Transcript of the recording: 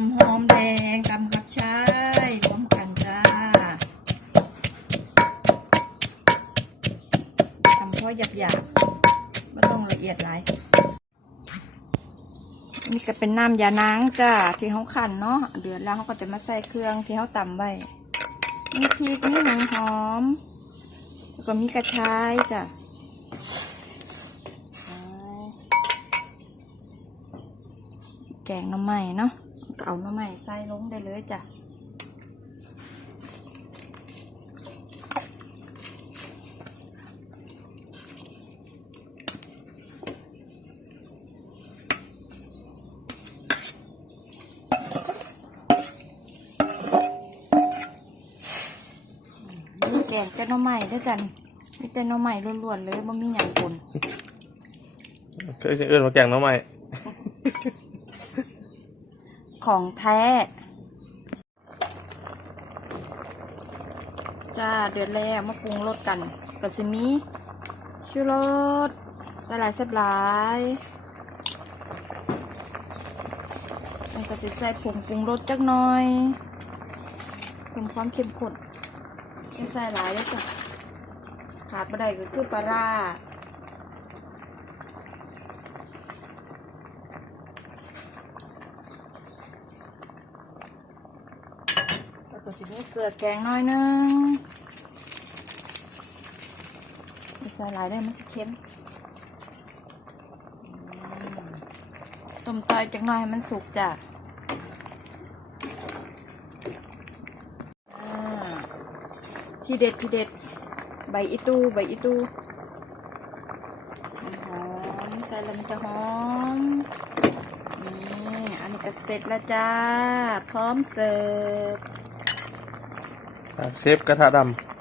ำหอมแดงตำกับชายพร้อมกันจ้าตำพอหยาบหยาบไม่ต้องละเอียดหลายนี่ก็เป็นน้ำยานางจ้าที่เขาขันเนาะเดือดแล้วเขาก็จะมาใส่เครื่องที่เขาตำไว้มีพริกมีหัวหอม แล้วก็มีกระชายจ้ะแกงน้ำใหม่เนาะ ก็เอาหน้ำใหม่ใส่ลงได้เลยจ้ะมีแกงแต่น้ำใหม่ด้วยกันมีแต่น้ำใหม่ล้วนๆเลยบ่มีอย่างปนเคยเอื่นมาแกงน้องใหม่ ของแท้ จ้าเดือดแล้วมาปรุงรสกันก็สิมีชูรสใส่หลายเส้หลายมันก็สิใส่ผงปรุงรสจักหน่อยเพิ่มความเข้มข้นใส่หลายเลยจ้ะขาดบ่ได้ก็คือปลาร้า แล้ว ก็สิมีเกลือแกงน้อยนึงไม่ใส่หลายได้มันจะเค็มต้มต่อยจักหน่อยให้มันสุกจ้ะทีเด็ดทีเด็ดใบอีตูใบอีตูหอมใส่แล้วมันจะหอมนี่อันนี้ก็เสร็จแล้วจ้า พร้อมเสิร์ฟ เชฟกระทะดำ